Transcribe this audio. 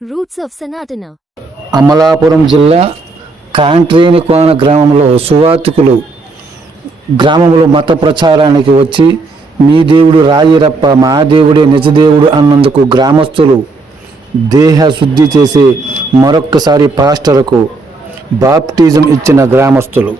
Roots of Sanatana. Amalapuram జిల్లా కాంట్రేనికోన గ్రామంలో సువార్తికులు గ్రామంలో మత ప్రచారానికి వచ్చి మీ దేవుడు రాయిరప్ప మా దేవుడే నిజదేవుడు అన్నందుకు గ్రామస్తులు దేహ శుద్ధి చేసి మరొక్కసారి పాస్టర్కు బాప్టిజం ఇచ్చిన గ్రామస్తులు.